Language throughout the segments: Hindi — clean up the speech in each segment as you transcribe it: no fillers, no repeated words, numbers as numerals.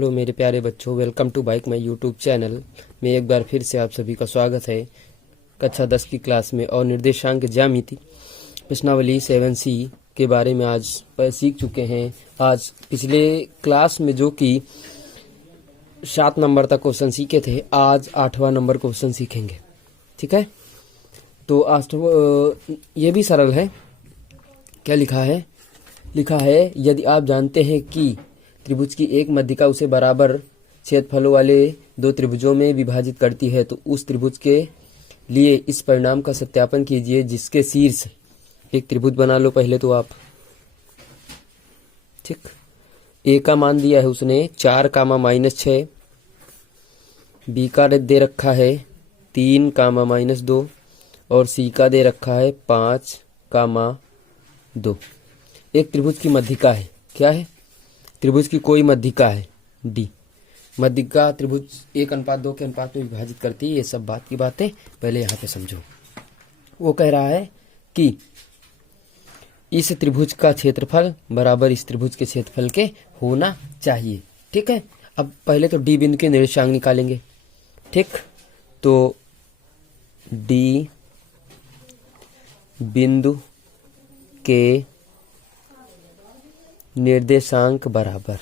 हेलो मेरे प्यारे बच्चों, welcome to bike my YouTube channel में एक बार फिर से आप सभी का स्वागत है। कक्षा 10 की क्लास में और निर्देशांक ज्यामिति प्रश्नावली 7C के बारे में आज सीख चुके हैं। आज पिछले क्लास में जो कि 7 नंबर तक क्वेश्चन सीखे थे, आज 8वां नंबर क्वेश्चन सीखेंगे। ठीक है, तो आज ये भी सरल है। क्या लिखा है? लिखा है, यदि आप जानते हैं कि त्रिभुज की एक मध्यिका उसे बराबर क्षेत्रफलों वाले दो त्रिभुजों में विभाजित करती है, तो उस त्रिभुज के लिए इस परिणाम का सत्यापन कीजिए जिसके शीर्ष एक त्रिभुज बना लो पहले तो आप। ठीक, ए का मान दिया है उसने 4, -6, बी का दे रखा है 3, -2 और सी का दे रखा है 5, 2। एक त्रिभुज की मध्यिका है। क्या है? त्रिभुज की कोई मध्यिका है डी। मध्यिका त्रिभुज 1:2 के अनुपात में विभाजित करती है। ये सब बात की बातें पहले यहाँ पे समझो। वो कह रहा है कि इस त्रिभुज का क्षेत्रफल बराबर इस त्रिभुज के क्षेत्रफल के होना चाहिए। ठीक है, अब पहले तो डी बिंदु के निर्देशांक निकालेंगे। ठीक, तो डी बिंदु के निर्देशांक बराबर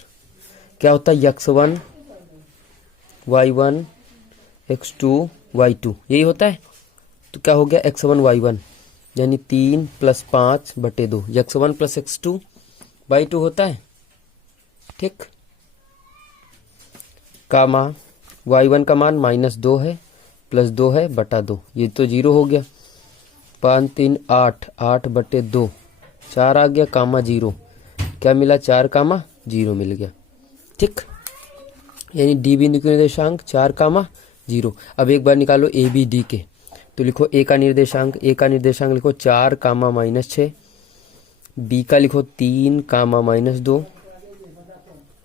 क्या होता है? x1 y1 x2 y2, यही होता है। तो क्या हो गया? x1 y1 यानी 3 + 5/2 x1 + x2 y2 होता है। ठीक, कामा y1 का मान -2 है, +2 है, /2, ये तो 0 हो गया। 5 3 8 8/2 4 आ गया, कामा 0। क्या मिला? 4, 0 मिल गया। ठीक, यानी डी बिंदु के निर्देशांक 4, 0। अब एक बार निकालो ए बी डी के। तो लिखो ए का निर्देशांक लिखो 4, -6, बी का लिखो 3, -2,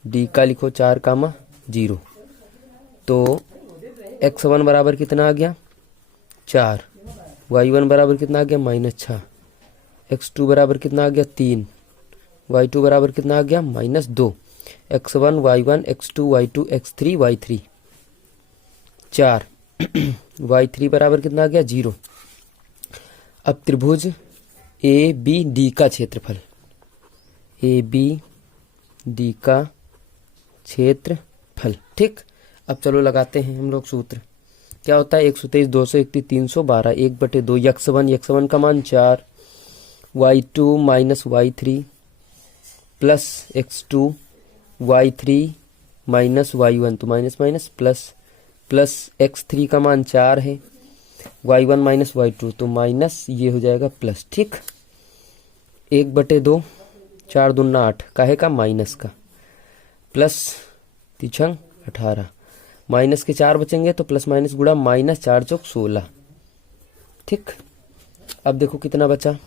डी का लिखो 4, 0। तो x1 बराबर कितना आ गया? 4, y1 बराबर कितना आ गया? -6, x2 बराबर कितना आ गया? 3, y2 बराबर कितना आ गया? -2। x1 y1 x2 y2 x3 y3 4 y3 बराबर कितना आ गया? 0। अब त्रिभुज ए बी डी का क्षेत्रफल, ए बी डी का क्षेत्रफल। ठीक, अब चलो लगाते हैं हम लोग सूत्र। क्या होता है? 123 231 312 1/2 x1 का मान 4, y2 - y3 plus x2 y3 -y1 तो माइनस प्लस x3 का मान 4 है, y1 - y2 तो माइनस, ये हो जाएगा प्लस। ठीक, 1/2 4 दूना 8 काहे का? माइनस का, प्लस 3 18 माइनस के 4 बचेंगे तो प्लस माइनस गुणा -4 चौक 16। ठीक, अब देखो कितना बचा।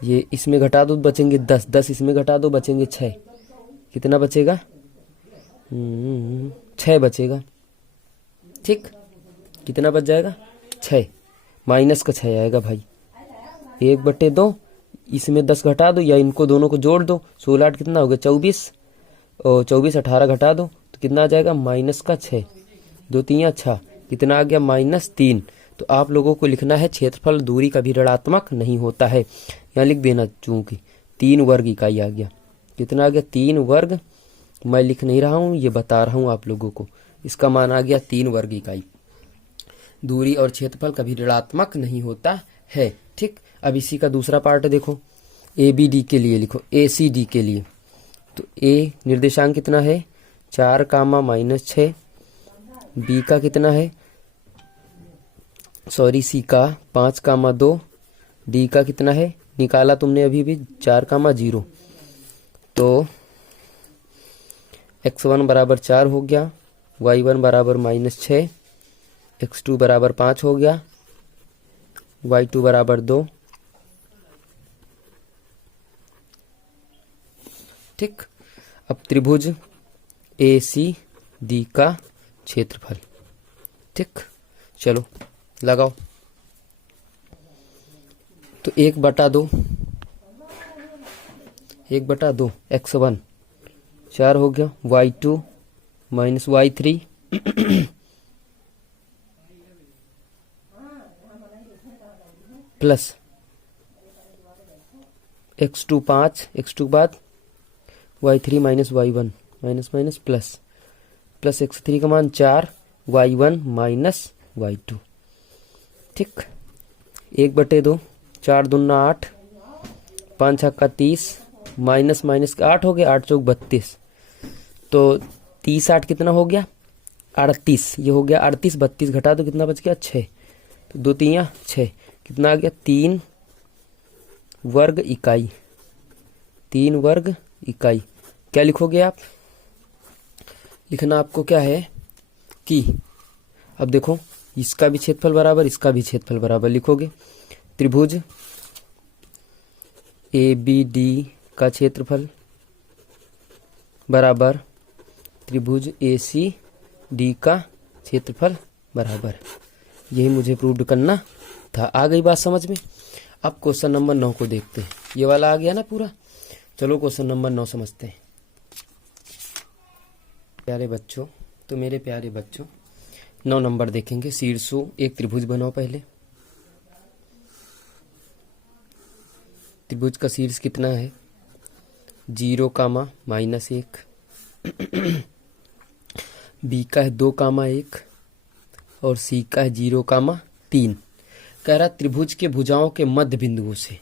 ये इसमें घटा दो, बचेंगे 10 इसमें घटा दो, बचेंगे 6। कितना बचेगा? 6 बचेगा। ठीक, कितना बच जाएगा? 6, माइनस का 6 आएगा भाई। 1/2 इसमें 10 घटा दो या इनको दोनों को जोड़ दो, 16 8 कितना हो गया? 24 और 24 18 घटा दो तो कितना आ जाएगा? माइनस का 6, 2 3 6 कितना आ गया? -3। तो आप लोगों को लिखना है क्षेत्रफल दूरी कभी ऋणात्मक नहीं होता है। यहाँ लिख देना, चूंकि 3 वर्ग इकाई आ गया। कितना आ गया? 3 वर्ग। मैं लिख नहीं रहा हूँ, ये बता रहा हूँ आप लोगों को। इसका मान आ गया 3 वर्ग इकाई। दूरी और क्षेत्रफल कभी ऋणात्मक नहीं होता है। ठीक, अब इसी का दूसरा पार्ट देखो। ए बी डी के लिए लिखो, ए सी डी के लिए। तो ए निर्देशांक कितना है? 4, -6, बी का कितना है? सी का 5, 2, डी का कितना है? निकाला तुमने अभी भी 4, 0। तो x1 बराबर 4 हो गया, y1 बराबर -6, x2 बराबर 5 हो गया, y2 बराबर 2। ठीक, अब त्रिभुज ए सी डी का क्षेत्रफल। ठीक, चलो लगाओ। तो 1/2 x1 4 हो गया, y2 minus y3 plus x2 5, x2 के बाद y3 minus y1 minus minus plus plus x3 का मान 4, y1 माइनस y2। ठीक, 1/2, 4 दूना 8, 5 छक्का 30, माइनस माइनस का 8 हो गया, 8 चौक 32, तो 30 8 कितना हो गया 38, ये हो गया 38, 32 घटा दो कितना बच गया 6, तो 2 3 6, कितना आ गया 3 वर्ग इकाई, 3 वर्ग इकाई। क्या लिखोगे आप, लिखना आपको क्या है कि अब देखो इसका भी क्षेत्रफल बराबर, इसका भी क्षेत्रफल बराबर लिखोगे। त्रिभुज ABD का क्षेत्रफल बराबर त्रिभुज ACD का क्षेत्रफल बराबर, यही मुझे प्रूव करना था। आ गई बात समझ में। अब क्वेश्चन नंबर 9 को देखते हैं, ये वाला आ गया ना पूरा। चलो क्वेश्चन नंबर 9 समझते हैं। प्यारे बच्चों, तो मेरे प्यारे बच्चों 9 नंबर देखेंगे। शीर्षों एक त्रिभुज बनाओ पहले। त्रिभुज का शीर्ष कितना है 0, -1, बी का है 2, 1 और सी का है 0, 3। कह रहा त्रिभुज के भुजाओं के मध्य बिंदुओं से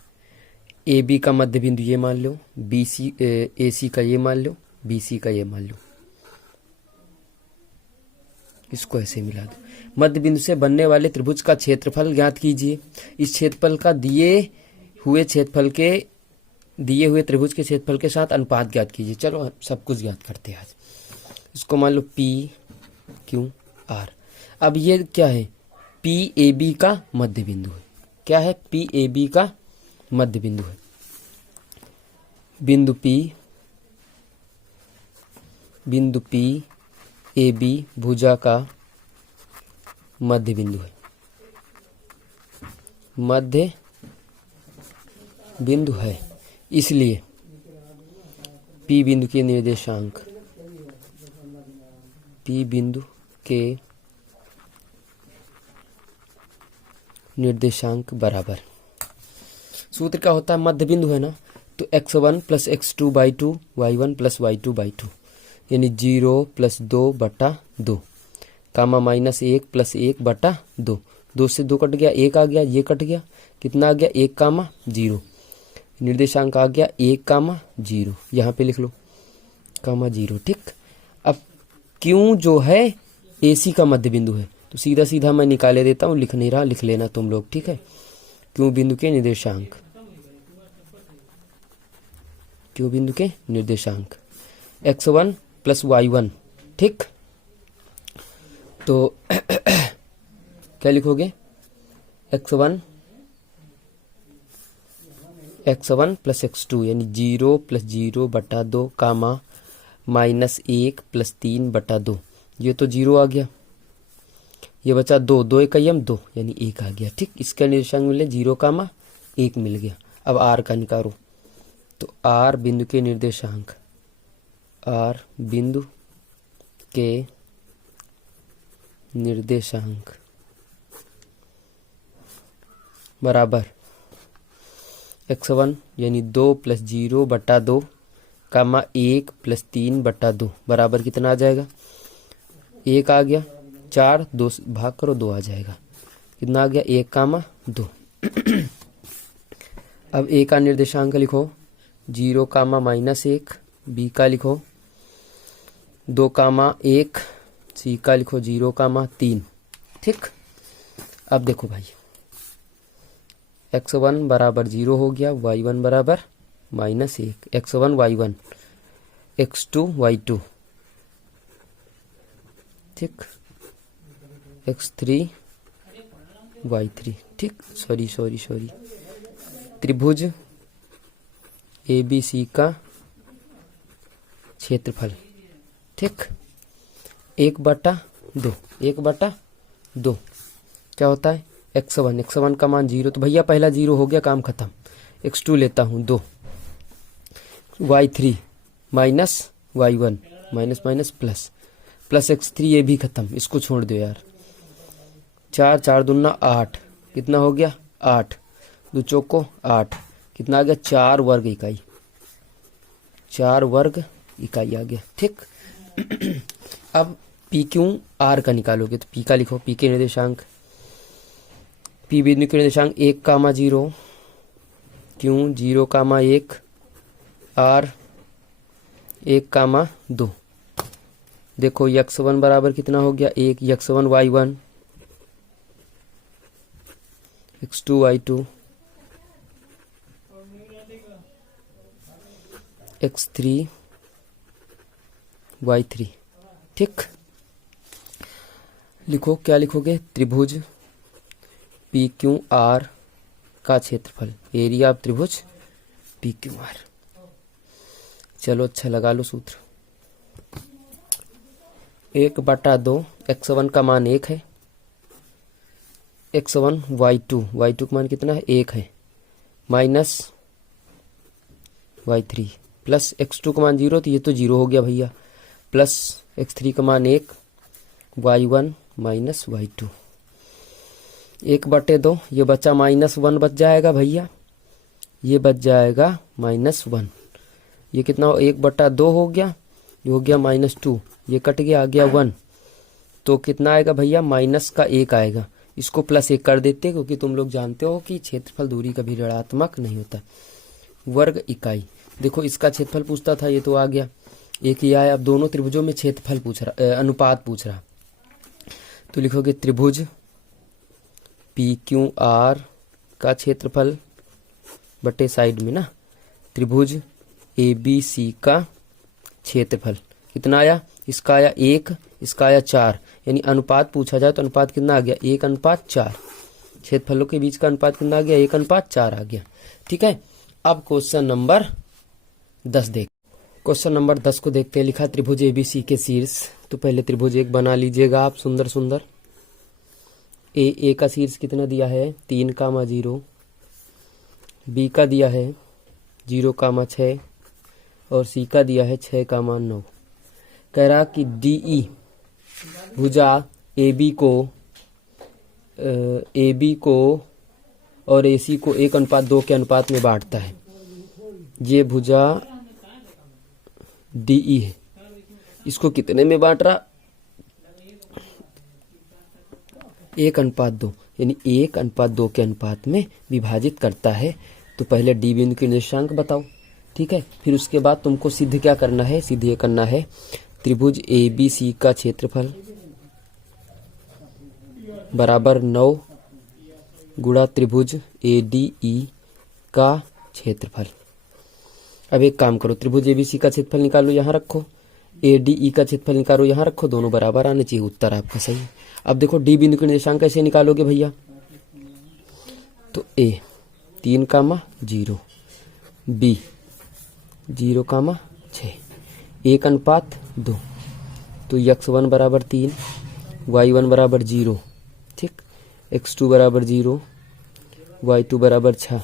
ए बी का मध्य बिंदु ये मान लो, बी सी ए सी का ये मान लो, बी सी का ये मान लो, इसको ऐसे मिला दो। मध्य बिंदु से बनने वाले त्रिभुज का क्षेत्रफल ज्ञात कीजिए। इस क्षेत्रफल का दिए हुए त्रिभुज के क्षेत्रफल के साथ अनुपात ज्ञात कीजिए। चलो सब कुछ ज्ञात करते हैं आज। इसको मान लो PQR। अब ये क्या है PAB का मध्य बिंदु है। क्या है PAB का मध्य बिंदु है। बिंदु P AB भुजा का मध्य बिंदु है, मध्य बिंदु है। इसलिए P बिंदु के निर्देशांक, P बिंदु के निर्देशांक बराबर, सूत्र क्या होता है मध्य बिंदु है ना, तो x1 + x2/2 y1 + y2/2 यानी 0 + 2/2 कामा -1 + 1/2, 2 से 2 कट गया, 1 आ गया, ये कट गया, कितना आ गया 1, 0। निर्देशांक आ गया 1, 0, यहाँ पे लिख लो 0। ठीक, अब क्यों जो है AC का मध्य बिंदु है, तो सीधा सीधा मैं निकाले देता हूँ, लिख नहीं रहा, लिख लेना तुम लोग। ठीक है, क्यों बिंदु के निर्देशांक, क्यों बिंदु के निर्देशांक x1 + y1। ठीक, तो क्या लिखोगे x1 + x2 यानी 0 + 0/2 कामा -1 + 3/2, ये तो 0 आ गया, ये बचा 2, 2 1 2 यानी 1 आ गया। ठीक, इसका निर्देशांक मिले 0, 1 मिल गया। अब R का निकालो, तो R बिंदु के निर्देशांक, R बिंदु के निर्देशांक बराबर x1 यानी 2 + 0/2 कामा 1 + 3/2 बराबर कितना आ जाएगा 1 आ गया, 4 2 भाग करो 2 आ जाएगा, कितना आ गया 1, 2। अब A का निर्देशांक लिखो 0, -1, B का लिखो 2, 1, C का लिखो 0, 3। ठीक, अब देखो भाई x1 बराबर 0 हो गया, y1 बराबर -1, x1 y1, x2 y2। ठीक, x3 y3। ठीक, सॉरी त्रिभुज ABC का क्षेत्रफल। ठीक, 1/2, 1/2 क्या होता है x1 का मान 0, तो भैया पहला 0 हो गया, काम खत्म। x2 लेता हूँ 2, y3 y1 minus minus plus plus x3 ये भी खत्म, इसको छोड़ दो यार। 4 4 दूना 8, कितना हो गया 8, 2 चौको 8, कितना आ गया 4 वर्ग इकाई, 4 वर्ग इकाई आ गया। ठीक। अब पी क्यू आर का निकालोगे तो पी का लिखो, पी के निर्देशांक, पी बिंदु के निर्देशांक 1,0, क्यू 0,1, आर 1,2। देखो x1 बराबर कितना हो गया 1, x1 y1, x2 y2, x3 y3। ठीक। लिखो, क्या लिखोगे, त्रिभुज पी क्यू आर का क्षेत्रफल, एरिया ऑफ त्रिभुज पी क्यू आर। चलो अच्छा लगा लो सूत्र। 1/2, x1 का मान 1 है, x1 y2, y2 का मान कितना है 1 है, माइनस y3 प्लस x2 का मान 0, तो ये तो 0 हो गया भैया, प्लस x3 का मान 1, y1 माइनस y2। 1/2 ये बचा -1 बच जाएगा भैया, ये बच जाएगा -1, ये कितना 1/2 हो गया, ये हो गया -2, ये कट गया, आ गया 1, तो कितना आएगा भैया माइनस का 1 आएगा। इसको +1 कर देते, क्योंकि तुम लोग जानते हो कि क्षेत्रफल दूरी कभी ऋणात्मक नहीं होता। वर्ग इकाई, देखो इसका क्षेत्रफल पूछता था, ये तो आ गया, एक ही आया। अब दोनों त्रिभुजों में क्षेत्रफल पूछ रहा, अनुपात पूछ रहा, तो लिखोगे त्रिभुज पी क्यू आर का क्षेत्रफल बटे साइड में ना त्रिभुज ए बी सी का क्षेत्रफल कितना आया, इसका आया 1, इसका आया 4, यानी अनुपात पूछा जाए तो अनुपात कितना आ गया 1:4। क्षेत्रफलों के बीच का अनुपात कितना आ गया 1:4 आ गया। ठीक है। अब क्वेश्चन नंबर 10 देख, क्वेश्चन नंबर 10 को देखते हैं। लिखा त्रिभुज एबीसी के शीर्ष, तो पहले त्रिभुज एक बना लीजिएगा आप, सुंदर सुंदर। ए का शीर्ष कितना दिया है 3,0, बी का दिया है 0,6 और सी का दिया है 6,9। कह रहा कि डीई भुजा ए बी को और एसी को 1:2 के अनुपात में बांटता है। ये भुजा डीई है, इसको कितने में बांट रहा 1:2, यानी 1:2 के अनुपात में विभाजित करता है। तो पहले डी बिंदु के निर्देशांक बताओ। ठीक है, फिर उसके बाद तुमको सिद्ध क्या करना है, सिद्ध ये करना है त्रिभुज ए बी सी का क्षेत्रफल बराबर 9 गुणा त्रिभुज ए डी ई का क्षेत्रफल। अब एक काम करो, त्रिभुज ए बी सी का क्षेत्रफल निकालो, यहाँ रखो, ए डी ई का क्षेत्रफल निकालो, यहाँ रखो, दोनों बराबर आने चाहिए, उत्तर आपका सही है। अब देखो डी बिंदु के निर्देशांक कैसे निकालोगे भैया, तो ए 3,0, बी 0,6, 1:2, तो x1 बराबर 3, y1 बराबर 0, ठीक, x2 बराबर 0, y2 बराबर 6,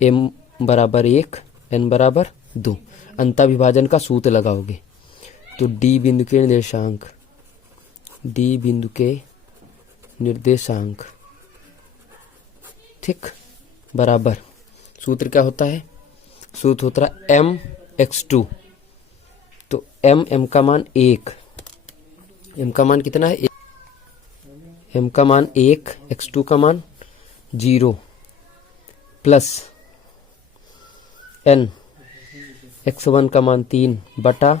m बराबर 1, n बराबर 2। अंतर विभाजन का सूत्र लगाओगे तो डी बिंदु के निर्देशांक, डी बिंदु के निर्देशांक, ठीक, बराबर सूत्र क्या होता है, सूत्र होता है mx2, तो m का मान 1, m का मान कितना है, m का मान 1, x2 का मान 0 प्लस n, x1 का मान 3 बटा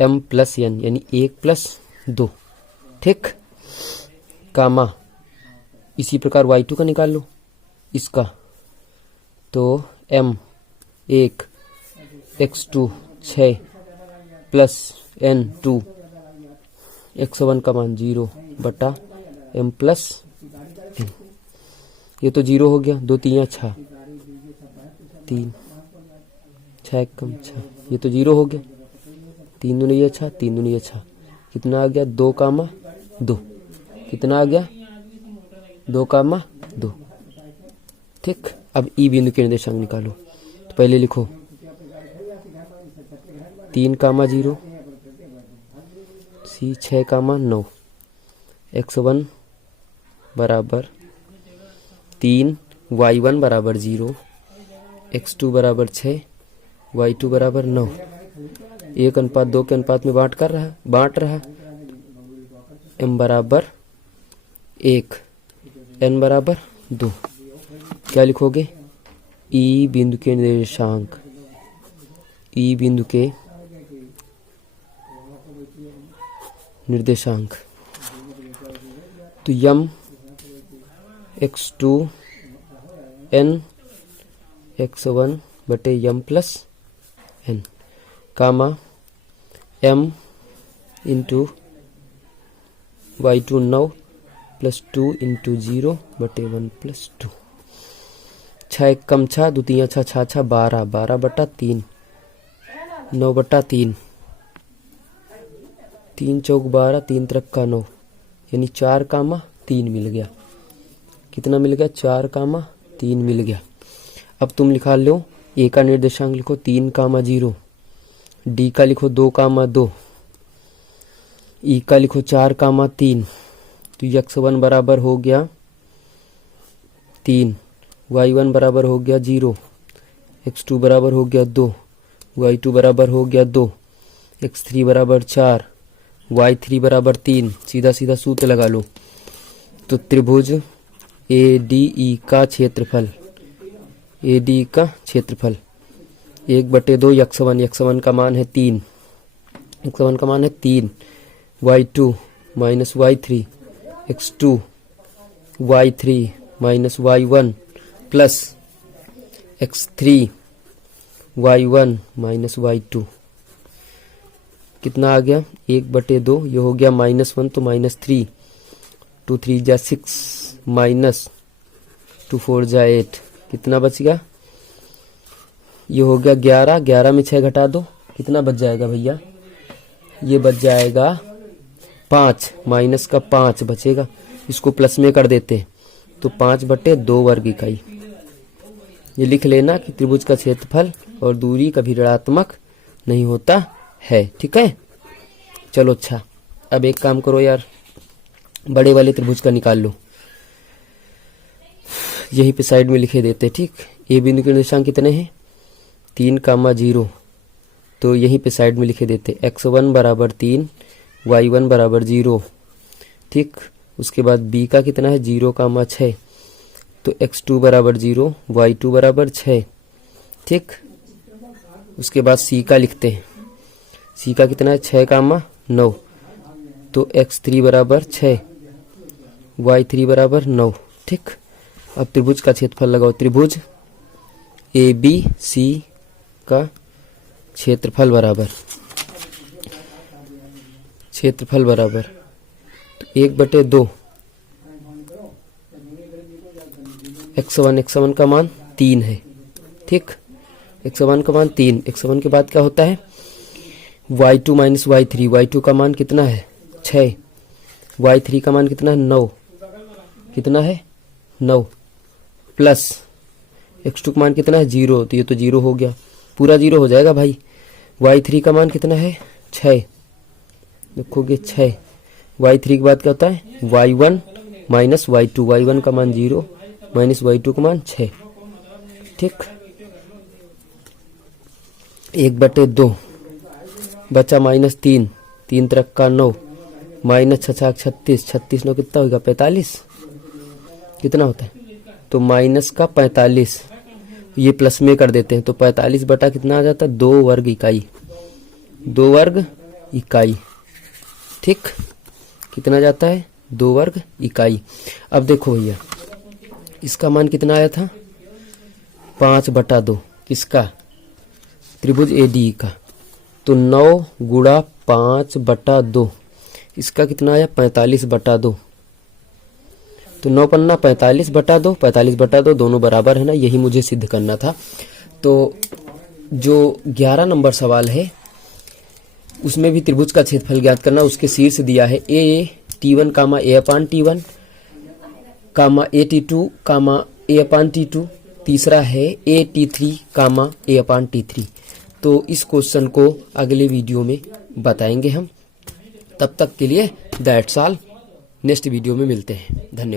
m प्लस n, यानी 1 + 2, ठीक, कामा। इसी प्रकार y2 का निकाल लो इसका, तो m 1, x2 6 plus n 2, x1 का मान 0 बटा m प्लस n। ये तो 0 हो गया, 2 3 6, 3 6 कम 6, ये तो 0 हो गया, 3 दूनी 6, 3 दूनी 6, कितना आ गया 2,2, कितना आ गया 2,2, ठीक। अब ई बिंदु के निर्देशांक निकालो, तो पहले लिखो 3 कामा 0, सी 6 कामा 9, x1 बराबर 3, y1 बराबर 0, x2 बराबर 6, y2 बराबर 9। 1:2 के अनुपात में बांट रहा m बराबर 1, n बराबर 2। क्या लिखोगे? ई बिंदु के निर्देशांक, ई बिंदु के निर्देशांक तो यम x2 n x1 बटे यम प्लस n कामा m into y2 9 plus 2 into 0 बटे 1 प्लस 2। 6 कम 6 द्वितीय 6 6 12 12 बटा 3 9 बटा 3 3 चौक 12 3 त्रिक का 9 यानी 4 कामा 3 मिल गया। कितना मिल गया? 4 कामा 3 मिल गया। अब तुम लिखा लो ए का निर्देशांक लिखो 3 कामा 0, डी का लिखो 2 कामा 2, ई का लिखो 4 कामा 3। तो x1 बराबर हो गया 3, y1 बराबर हो गया 0, x2 बराबर हो गया 2, y2 बराबर हो गया 2, x3 बराबर 4, y3 बराबर 3। सीधा सीधा सूत्र लगा लो। तो त्रिभुज ADE का क्षेत्रफल, ADE का क्षेत्रफल 1/2 x1 का मान है 3, x1 का मान है 3, y2 minus y3, x2 y3 minus y1 plus x3 y1 minus y2। कितना आ गया? 1/2, ये हो गया -1 तो -3, 2 3 जा 6 माइनस 2 4 जा 8। कितना बच गया? ये हो गया 11, 11 में 6 घटा दो, कितना बच जाएगा भैया? ये बच जाएगा 5, माइनस का 5 बचेगा, इसको प्लस में कर देते तो 5/2 वर्ग इकाई। ये लिख लेना कि त्रिभुज का क्षेत्रफल और दूरी कभी ऋणात्मक नहीं होता है। ठीक है, चलो अच्छा, अब एक काम करो यार, बड़े वाले त्रिभुज का निकाल लो, यहीं पे साइड में लिखे देते। ठीक, ए बिंदु के निर्देशांक कितने हैं? 3 कामा 0, तो यहीं पे साइड में लिखे देते x1 बराबर 3, y1 बराबर 0। ठीक, उसके बाद b का कितना है? 0 कामा 6, तो x2 बराबर 0, y2 बराबर 6। ठीक, उसके बाद c का लिखते हैं, c का कितना है? 6 कामा 9, तो x3 बराबर 6, y3 बराबर 9। ठीक, अब त्रिभुज का क्षेत्रफल लगाओ। त्रिभुज ABC का क्षेत्रफल बराबर तो 1/2 x1 का मान 3 है। ठीक, x1 का मान 3, x1 के बाद क्या होता है? y2 माइनस y3, y2 का मान कितना है? 6, y3 का मान कितना है? 9, कितना है? 9 प्लस x2 का मान कितना है? 0, तो ये तो 0 हो गया, पूरा 0 हो जाएगा भाई। y3 का मान कितना है? 6, देखोगे 6, y3 के बाद क्या होता है? y1 माइनस y2, y1 का मान 0 माइनस y2 का मान 6। ठीक, 1/2 बचा -3, 3 त्रिक का 9, माइनस 6 36, 36 9 कितना होगा? 45। कितना होता है? तो माइनस का 45, ये प्लस में कर देते हैं तो 45 बटा कितना आ जाता है? 2 वर्ग इकाई, 2 वर्ग इकाई। ठीक, कितना जाता है? 2 वर्ग इकाई। अब देखो भैया, इसका मान कितना आया था? 5/2। किसका? त्रिभुज ADE का। तो 9 गुणा 5/2, इसका कितना आया? 45/2। तो 9 पन्ना 45/2, 45/2 दोनों बराबर है ना, यही मुझे सिद्ध करना था। तो जो 11 नंबर सवाल है उसमें भी त्रिभुज का क्षेत्रफल ज्ञात करना, उसके शीर्ष दिया है AT1 कामा A/T1 कामा AT2 कामा A/T2, तीसरा है AT3 कामा A/T3। तो इस क्वेश्चन को अगले वीडियो में बताएंगे हम। तब तक के लिए दैट्स ऑल। नेक्स्ट वीडियो में मिलते हैं। धन्यवाद।